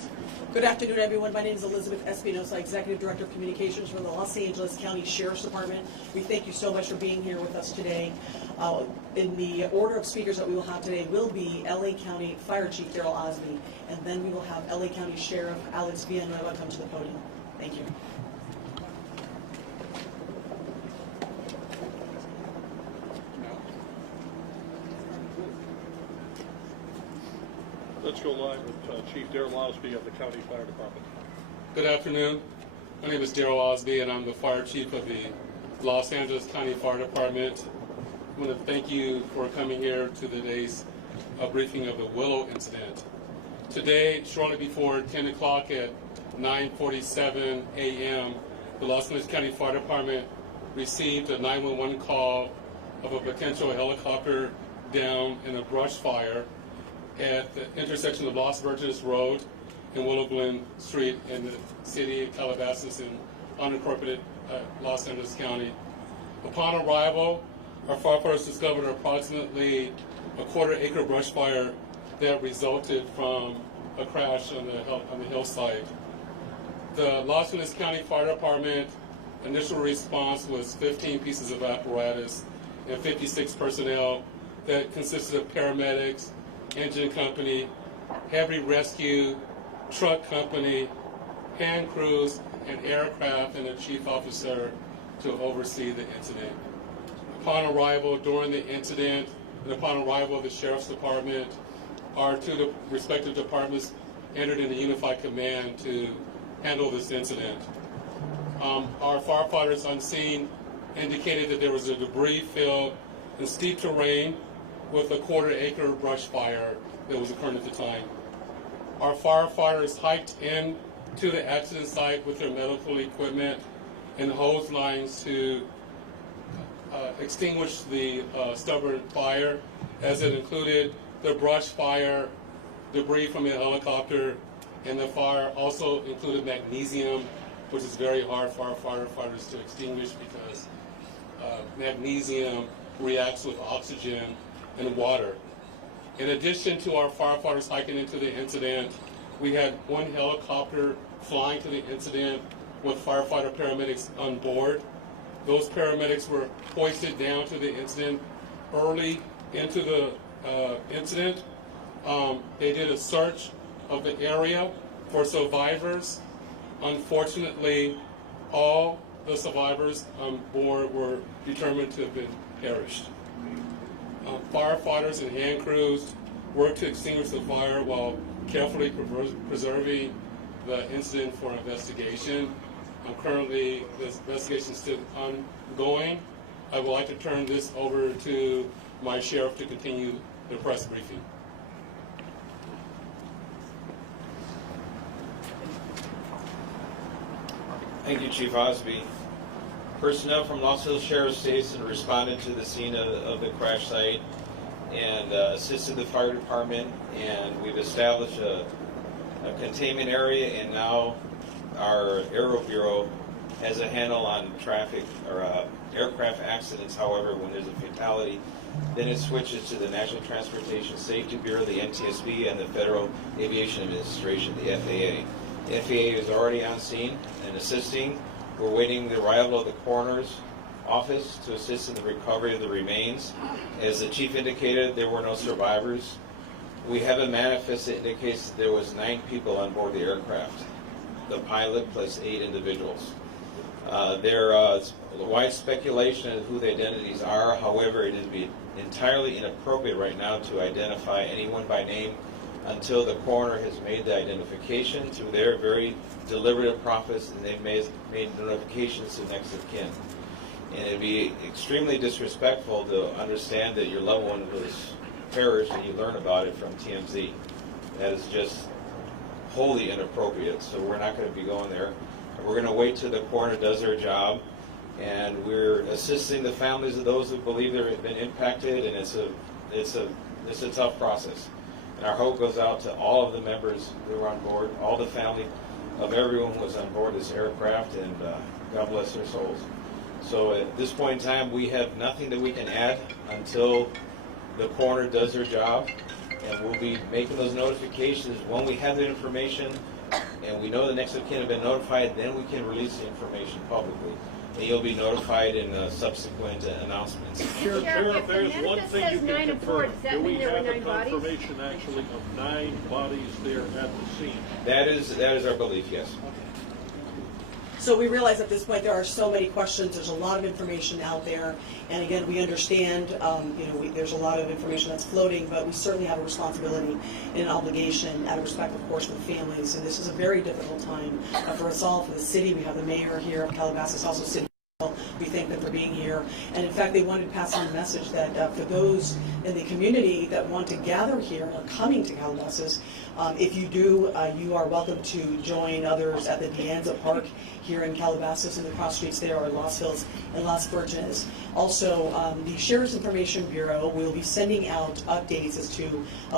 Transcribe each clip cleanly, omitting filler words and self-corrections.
Bryant. Good afternoon, everyone. My name is Elizabeth Espinosa, Executive Director of Communications for the Los Angeles County Sheriff's Department. We thank you so much for being here with us today. In the order of speakers that we will have today will be LA County Fire Chief Darrell Osby, and then we will have LA County Sheriff Alex Villanueva come to the podium. Thank you. Let's go live with Chief Darrell Osby of the County Fire Department. Good afternoon. My name is Darrell Osby, and I'm the Fire Chief of the Los Angeles County Fire Department. I want to thank you for coming here to today's briefing of the Willow incident. Today, shortly before 10 o'clock at 9:47 a.m., the Los Angeles County Fire Department received a 911 call of a potential helicopter down in a brush fire at the intersection of Los Virgenes Road and Willow Glen Street in the city of Calabasas in unincorporated Los Angeles County. Upon arrival, our firefighters discovered approximately a quarter-acre brush fire that resulted from a crash on the hillside. The Los Angeles County Fire Department initial response was 15 pieces of apparatus and 56 personnel that consisted of paramedics, engine company, heavy rescue, truck company, hand crews, and aircraft, and a chief officer to oversee the incident. Upon arrival during the incident, and upon arrival of the Sheriff's Department, our two respective departments entered into unified command to handle this incident. Our firefighters on scene indicated that there was a debris field in steep terrain with a quarter-acre brush fire that was occurring at the time. Our firefighters hiked in to the accident site with their medical equipment and hose lines to extinguish the stubborn fire, as it included the brush fire, debris from a helicopter, and the fire also included magnesium, which is very hard for our firefighters to extinguish because magnesium reacts with oxygen and water. In addition to our firefighters hiking into the incident, we had one helicopter flying to the incident with firefighter paramedics on board. Those paramedics were hoisted down to the incident early into the incident. They did a search of the area for survivors. Unfortunately, all the survivors on board were determined to have been perished. Firefighters and hand crews worked to extinguish the fire while carefully preserving the incident for investigation. Currently, this investigation is still ongoing. I would like to turn this over to my sheriff to continue the press briefing. Thank you, Chief Osby. Personnel from Los Angeles Sheriff's Station responded to the scene of the crash site and assisted the fire department, and we've established a containment area, and now our Aero Bureau has a handle on traffic or aircraft accidents. However, when there's a fatality, then it switches to the National Transportation Safety Bureau, the NTSB, and the Federal Aviation Administration, the FAA. The FAA is already on scene and assisting. We're waiting the arrival of the coroner's office to assist in the recovery of the remains. As the chief indicated, there were no survivors. We have a manifest that indicates that there was 9 people on board the aircraft, the pilot plus 8 individuals. There is wide speculation of who the identities are. However, it would be entirely inappropriate right now to identify anyone by name until the coroner has made the identification through their very deliberative process, and they've made notifications to next of kin. And it'd be extremely disrespectful to understand that your loved one was perished and you learn about it from TMZ. That is just wholly inappropriate, so we're not going to be going there. We're going to wait till the coroner does their job, and we're assisting the families of those who believe they've been impacted, and it's a tough process. And our hope goes out to all of the members who were on board, all the family of everyone who was on board this aircraft, and God bless their souls. So at this point in time, we have nothing that we can add until the coroner does their job. and we'll be making those notifications when we have the information and we know the next of kin have been notified, then we can release the information publicly. And you'll be notified in subsequent announcements. Sheriff, there's if the one manifest thing you says can 9 and 4, confirm. does that Do we mean there were have a 9 bodies? confirmation actually of 9 bodies there at the scene? That is our belief, yes. So we realize at this point there are so many questions, there's a lot of information out there, and again, we understand, there's a lot of information that's floating, but we certainly have a responsibility and an obligation out of respect, of course, for the families, and this is a very difficult time for us all, for the city. We have the mayor here of Calabasas, also city. We thank them for being here, and in fact, they wanted to pass on a message that for those in the community that want to gather here and are coming to Calabasas, if you do, you are welcome to join others at the Dianza Park here in Calabasas, and the cross streets there are Los Hills and Las Virgenes. Also, the Sheriff's Information Bureau will be sending out updates as to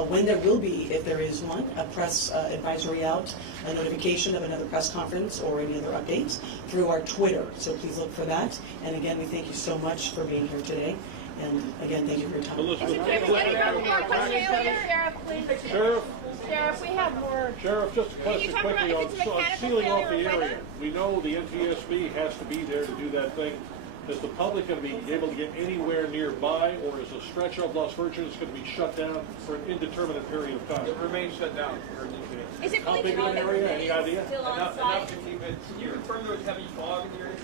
when there will be, if there is one, a press advisory out, a notification of another press conference or any other updates through our Twitter. So please look for that. And again, we thank you so much for being here today. And again, thank you for your time. Elizabeth, Sheriff, please. Sheriff, Sheriff, we have more. Sheriff, just a Can you question talk quickly about on if it's mechanical sealing off the failure or area. weather? We know the NTSB has to be there to do that thing. Is the public going to be able to get anywhere nearby, or is a stretch of Las Virgenes going to be shut down for an indeterminate period of time? It remains shut down. Is it How really big of an area? Any idea? Enough to keep it. Can you confirm there was heavy fog in the area?